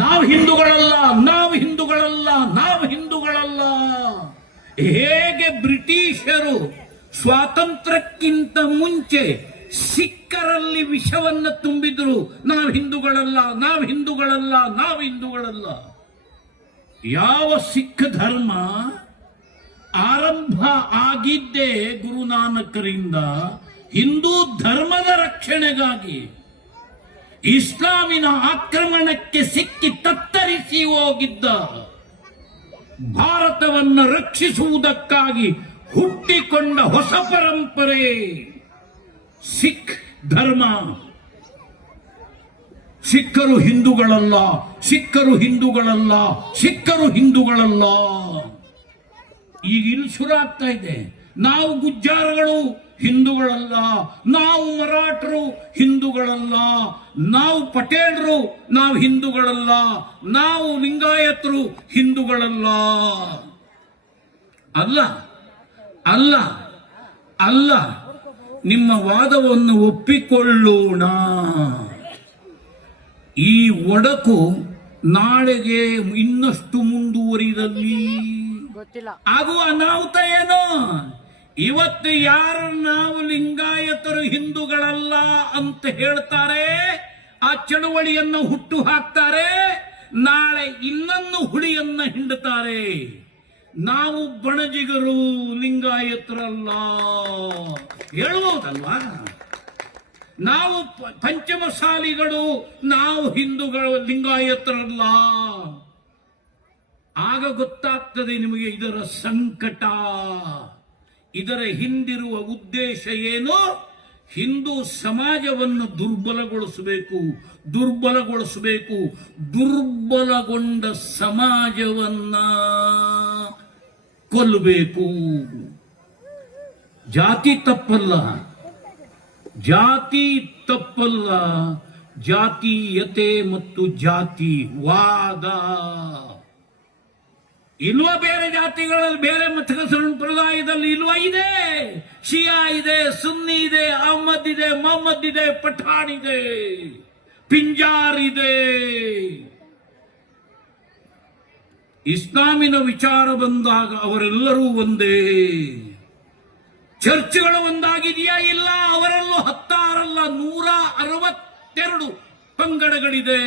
ನಾವು ಹಿಂದೂಗಳಲ್ಲ, ನಾವು ಹಿಂದೂಗಳಲ್ಲ, ನಾವು ಹಿಂದೂಗಳಲ್ಲ. ಹೇಗೆ ಬ್ರಿಟಿಷರು ಸ್ವಾತಂತ್ರ್ಯಕ್ಕಿಂತ ಮುಂಚೆ ಸಿಖ್ಖರಲ್ಲಿ ವಿಷವನ್ನು ತುಂಬಿದ್ರು, ನಾವು ಹಿಂದೂಗಳಲ್ಲ, ನಾವು ಹಿಂದೂಗಳಲ್ಲ, ನಾವು ಹಿಂದೂಗಳಲ್ಲ. ಯಾವ ಸಿಖ್ ಧರ್ಮ ಆರಂಭ ಆಗಿದ್ದೇ ಗುರುನಾನಕರಿಂದ ಹಿಂದೂ ಧರ್ಮದ ರಕ್ಷಣೆಗಾಗಿ. ಇಸ್ಲಾಮಿನ ಆಕ್ರಮಣಕ್ಕೆ ಸಿಕ್ಕಿ ತತ್ತರಿಸಿ ಹೋಗಿದ್ದ ಭಾರತವನ್ನು ರಕ್ಷಿಸುವುದಕ್ಕಾಗಿ ಹುಟ್ಟಿಕೊಂಡ ಹೊಸ ಪರಂಪರೆ ಸಿಖ್ ಧರ್ಮ. ಸಿಖ್ಖರು ಹಿಂದೂಗಳಲ್ಲ, ಸಿಖ್ಖರು ಹಿಂದೂಗಳಲ್ಲ, ಸಿಖ್ಖರು ಹಿಂದೂಗಳಲ್ಲ. ಈಗ ಇಲ್ಲಿ ಶುರು ಆಗ್ತಾ ಇದೆ. ನಾವು ಗುಜ್ಜಾರಗಳು ಹಿಂದೂಗಳಲ್ಲ, ನಾವು ಮರಾಠರು ಹಿಂದೂಗಳಲ್ಲ, ನಾವು ಪಟೇಲರು ನಾವು ಹಿಂದೂಗಳಲ್ಲ, ನಾವು ಲಿಂಗಾಯತರು ಹಿಂದೂಗಳಲ್ಲ. ಅಲ್ಲ ಅಲ್ಲ ಅಲ್ಲ, ನಿಮ್ಮ ವಾದವನ್ನು ಒಪ್ಪಿಕೊಳ್ಳೋಣ. ಈ ಒಡಕು ನಾಳೆಗೆ ಇನ್ನಷ್ಟು ಮುಂದುವರಿದಲ್ಲಿ ಆಗುವ ಅನಾಹುತ ಏನು? ಇವತ್ತು ಯಾರು ನಾವು ಲಿಂಗಾಯತರು ಹಿಂದೂಗಳಲ್ಲ ಅಂತ ಹೇಳ್ತಾರೆ, ಆ ಚಳುವಳಿಯನ್ನು ಹುಟ್ಟು ಹಾಕ್ತಾರೆ, ನಾಳೆ ಇನ್ನೊಂದು ಹುಳಿಯನ್ನ ಹಿಂಡುತ್ತಾರೆ. ನಾವು ಬಣಜಿಗರು ಲಿಂಗಾಯತರಲ್ಲ ಹೇಳುವುದಲ್ವಾ? ನಾವು ಪಂಚಮಸಾಲಿಗಳು, ನಾವು ಹಿಂದೂಗಳು ಲಿಂಗಾಯತರಲ್ಲ. ಆಗ ಗೊತ್ತಾಗ್ತದೆ ನಿಮಗೆ ಇದರ ಸಂಕಟ, ಇದರ ಹಿಂದಿರುವ ಉದ್ದೇಶ ಏನು. ಹಿಂದೂ ಸಮಾಜವನ್ನು ದುರ್ಬಲಗೊಳಿಸಬೇಕು, ದುರ್ಬಲಗೊಳಿಸಬೇಕು. ದುರ್ಬಲಗೊಂಡ ಸಮಾಜವನ್ನ ಕೊಲ್ಲಬೇಕು. ಜಾತಿ ತಪ್ಪಲ್ಲ, ಜಾತಿ ತಪ್ಪಲ್ಲ, ಜಾತೀಯತೆ ಮತ್ತು ಜಾತಿವಾದ. ಇಲ್ವಾ ಬೇರೆ ಜಾತಿಗಳಲ್ಲಿ, ಬೇರೆ ಮತ ಸಂಪ್ರದಾಯದಲ್ಲಿ ಇಲ್ವಾ? ಇದೆ. ಶಿಯಾ ಇದೆ, ಸುನ್ನಿ ಇದೆ, ಅಹ್ಮದ್ ಇದೆ, ಮೊಹಮ್ಮದ್ ಇದೆ, ಪಠಾಣ್ ಇದೆ, ಪಿಂಜಾರ್ ಇದೆ. ಇಸ್ಲಾಮಿನ ವಿಚಾರ ಬಂದಾಗ ಅವರೆಲ್ಲರೂ ಒಂದೇ. ಚರ್ಚ್ಗಳು ಒಂದಾಗಿದೆಯಾ? ಇಲ್ಲ. ಅವರಲ್ಲೂ 16 ಅಲ್ಲ 162 ಪಂಗಡಗಳಿದೆ.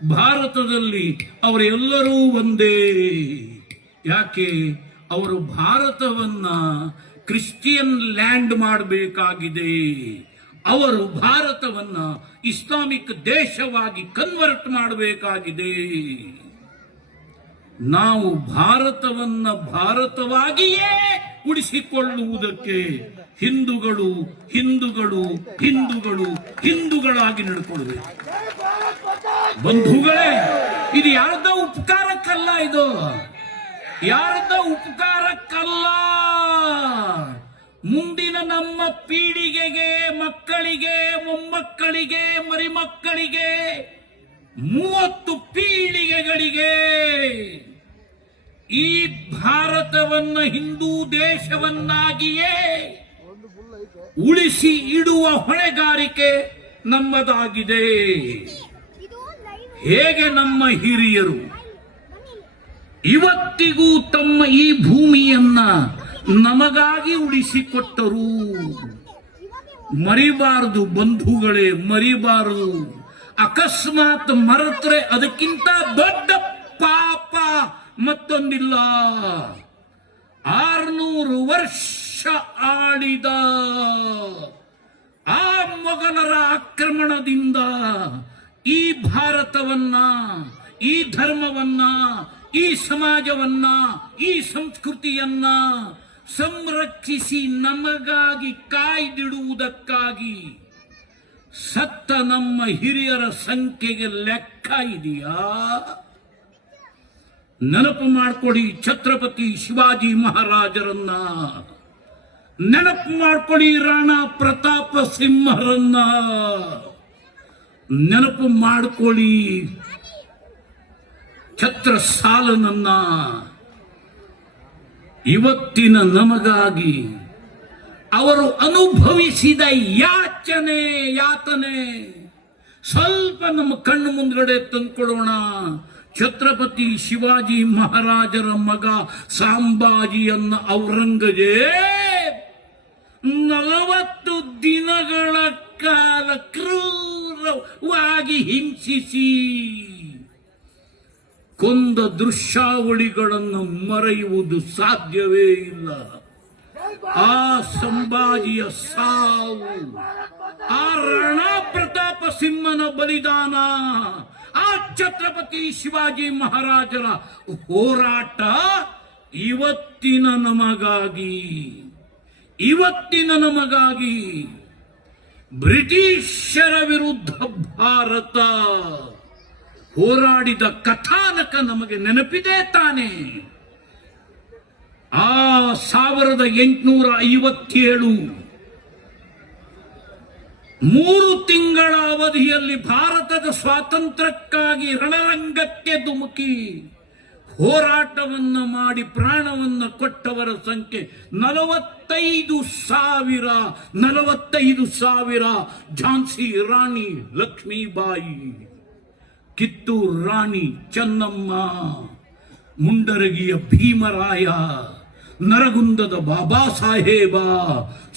ಭಾರತದಲ್ಲಿ ಅವರೆಲ್ಲರೂ ಒಂದೇ. ಯಾಕೆ? ಅವರು ಭಾರತವನ್ನ ಕ್ರಿಶ್ಚಿಯನ್ ಲ್ಯಾಂಡ್ ಮಾಡಬೇಕಾಗಿದೆ. ಅವರು ಭಾರತವನ್ನ ಇಸ್ಲಾಮಿಕ್ ದೇಶವಾಗಿ ಕನ್ವರ್ಟ್ ಮಾಡಬೇಕಾಗಿದೆ. ನಾವು ಭಾರತವನ್ನ ಭಾರತವಾಗಿಯೇ ಉಳಿಸಿಕೊಳ್ಳುವುದಕ್ಕೆ ಹಿಂದೂಗಳು ಹಿಂದೂಗಳು ಹಿಂದೂಗಳು ಹಿಂದೂಗಳಾಗಿ ನಡ್ಕೊಳ್ಬೇಕು. ಬಂಧುಗಳೇ, ಇದು ಯಾರದ ಉಪಕಾರಕ್ಕಲ್ಲ, ಇದು ಯಾರದ ಉಪಕಾರಕ್ಕಲ್ಲ. ಮುಂದಿನ ನಮ್ಮ ಪೀಳಿಗೆಗೆ, ಮಕ್ಕಳಿಗೆ, ಮೊಮ್ಮಕ್ಕಳಿಗೆ, ಮರಿಮಕ್ಕಳಿಗೆ, 30 ಪೀಳಿಗೆಗಳಿಗೆ ಈ ಭಾರತವನ್ನು ಹಿಂದೂ ದೇಶವನ್ನಾಗಿಯೇ ಉಳಿಸಿ ಇಡುವ ಹೊಣೆಗಾರಿಕೆ ನಮ್ಮದಾಗಿದೆ. ಹೇಗೆ ನಮ್ಮ ಹಿರಿಯರು ಇವತ್ತಿಗೂ ತಮ್ಮ ಈ ಭೂಮಿಯನ್ನ ನಮಗಾಗಿ ಉಳಿಸಿಕೊಟ್ಟರು. ಮರಿಬಾರದು ಬಂಧುಗಳೇ, ಮರಿಬಾರದು. ಅಕಸ್ಮಾತ್ ಮರೆತರೆ ಅದಕ್ಕಿಂತ ದೊಡ್ಡ ಪಾಪ ಮತ್ತೊಂದಿಲ್ಲ. 600 ವರ್ಷ ಆಳಿದ ಆ ಮೊಘಲರ ಆಕ್ರಮಣದಿಂದ ಈ ಭಾರತವನ್ನ, ಈ ಧರ್ಮವನ್ನ, ಈ ಸಮಾಜವನ್ನ, ಈ ಸಂಸ್ಕೃತಿಯನ್ನ ಸಂರಕ್ಷಿಸಿ ನಮಗಾಗಿ ಕಾಯ್ದಿಡುವುದಕ್ಕಾಗಿ ಸತ್ತ ನಮ್ಮ ಹಿರಿಯರ ಸಂಖ್ಯೆಗೆ ಲೆಕ್ಕ ಇದೆಯಾ? ನೆನಪು ಮಾಡಿಕೊಳ್ಳಿ ಛತ್ರಪತಿ ಶಿವಾಜಿ ಮಹಾರಾಜರನ್ನ, ನೆನಪು ಮಾಡಿಕೊಳ್ಳಿ ರಾಣಾ ಪ್ರತಾಪ ಸಿಂಹರನ್ನ, ನೆನಪು ಮಾಡಿಕೊಳ್ಳಿ ಛತ್ರಸಾಲನನ್ನ. ಇವತ್ತಿನ ನಮಗಾಗಿ ಅವರು ಅನುಭವಿಸಿದ ಯಾತನೆ ಸ್ವಲ್ಪ ನಮ್ಮ ಕಣ್ಣು ಮುಂದ್ಗಡೆ ತಂದ್ಕೊಡೋಣ. ಛತ್ರಪತಿ ಶಿವಾಜಿ ಮಹಾರಾಜರ ಮಗ ಸಾಂಬಾಜಿಯನ್ನ ಔರಂಗಜೇಬ್ 40 ದಿನಗಳ ಕಾಲ ಕ್ರೂರವಾಗಿ ಹಿಂಸಿಸಿ ಕೊಂದ ದೃಶ್ಯಾವಳಿಗಳನ್ನು ಮರೆಯುವುದು ಸಾಧ್ಯವೇ ಇಲ್ಲ. ಆ ಸಂಭಾಜಿಯ ಸಾವು, ಆ ರಾಣಾ ಪ್ರತಾಪ ಸಿಂಹನ ಬಲಿದಾನ, ಆ ಛತ್ರಪತಿ ಶಿವಾಜಿ ಮಹಾರಾಜರ ಹೋರಾಟ ಇವತ್ತಿನ ನಮಗಾಗಿ ಬ್ರಿಟಿಷರ ವಿರುದ್ಧ ಭಾರತ ಹೋರಾಡಿದ ಕಥಾನಕ ನಮಗೆ ನೆನಪಿದೆ ತಾನೆ. ಆ 1857 3 ತಿಂಗಳ ಅವಧಿಯಲ್ಲಿ ಭಾರತದ ಸ್ವಾತಂತ್ರ್ಯಕ್ಕಾಗಿ ರಣರಂಗಕ್ಕೆ ಧುಮುಕಿ ಹೋರಾಟವನ್ನ ಮಾಡಿ ಪ್ರಾಣವನ್ನ ಕೊಟ್ಟವರ ಸಂಖ್ಯೆ 45,000. ಝಾನ್ಸಿ ರಾಣಿ ಲಕ್ಷ್ಮೀಬಾಯಿ, ಕಿತ್ತೂರು ರಾಣಿ ಚೆನ್ನಮ್ಮ, ಮುಂಡರಗಿಯ ಭೀಮರಾಯ, ನರಗುಂದದ ಬಾಬಾ ಸಾಹೇಬ,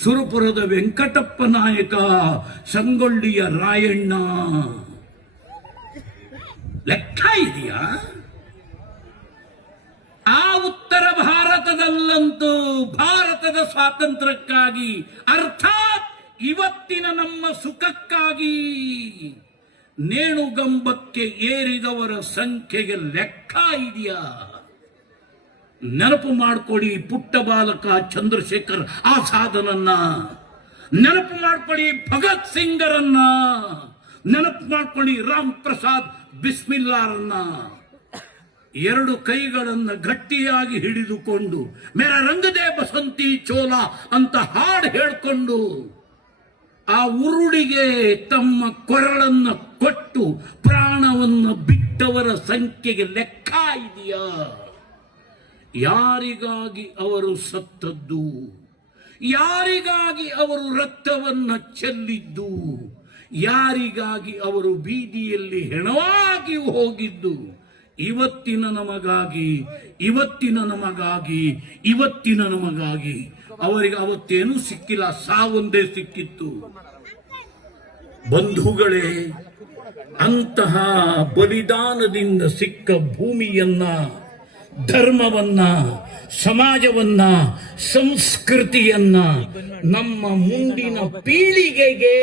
ಸುರಪುರದ ವೆಂಕಟಪ್ಪ ನಾಯಕ, ಸಂಗೊಳ್ಳಿಯ ರಾಯಣ್ಣ. ಲೆಕ್ಕ ಇದೆಯಾ? ಆ ಉತ್ತರ ಭಾರತದಲ್ಲಂತೂ ಭಾರತದ ಸ್ವಾತಂತ್ರ್ಯಕ್ಕಾಗಿ, ಅರ್ಥಾತ್ ಇವತ್ತಿನ ನಮ್ಮ ಸುಖಕ್ಕಾಗಿ ನೇಣುಗಂಬಕ್ಕೆ ಏರಿದವರ ಸಂಖ್ಯೆಗೆ ಲೆಕ್ಕ ಇದೆಯಾ? ನೆನಪು ಮಾಡಿಕೊಡಿ ಪುಟ್ಟ ಬಾಲಕ ಚಂದ್ರಶೇಖರ್ ಆಜಾದನನ್ನ, ನೆನಪು ಮಾಡಿಕೊಳ್ಳಿ ಭಗತ್ ಸಿಂಗರನ್ನ, ನೆನಪು ಮಾಡಿಕೊಳ್ಳಿ ರಾಮ್ ಪ್ರಸಾದ್ ಬಿಸ್ಮಿಲ್ಲಾರನ್ನ. 2 ಕೈಗಳನ್ನು ಗಟ್ಟಿಯಾಗಿ ಹಿಡಿದುಕೊಂಡು ಮೇರಾ ರಂಗದೇ ಬಸಂತಿ ಚೋಲ ಅಂತ ಹಾಡು ಹೇಳ್ಕೊಂಡು ಆ ಉರುಳಿಗೆ ತಮ್ಮ ಕೊರಳನ್ನು ಕೊಟ್ಟು ಪ್ರಾಣವನ್ನು ಬಿಟ್ಟವರ ಸಂಖ್ಯೆಗೆ ಲೆಕ್ಕ ಇದೆಯಾ? ಯಾರಿಗಾಗಿ ಅವರು ಸತ್ತದ್ದು, ಯಾರಿಗಾಗಿ ಅವರು ರಕ್ತವನ್ನ ಚೆಲ್ಲಿದ್ದು, ಯಾರಿಗಾಗಿ ಅವರು ಬೀದಿಯಲ್ಲಿ ಹೆಣವಾಗಿ ಹೋಗಿದ್ದು? ಇವತ್ತಿನ ನಮಗಾಗಿ. ಅವರಿಗೆ ಅವತ್ತೇನೂ ಸಿಕ್ಕಿಲ್ಲ, ಸಾವೊಂದೇ ಸಿಕ್ಕಿತ್ತು. ಬಂಧುಗಳೇ, ಅಂತಹ ಬಲಿದಾನದಿಂದ ಸಿಕ್ಕ ಭೂಮಿಯನ್ನ, ಧರ್ಮವನ್ನ, ಸಮಾಜವನ್ನ, ಸಂಸ್ಕೃತಿಯನ್ನ ನಮ್ಮ ಮುಂದಿನ ಪೀಳಿಗೆಗೆ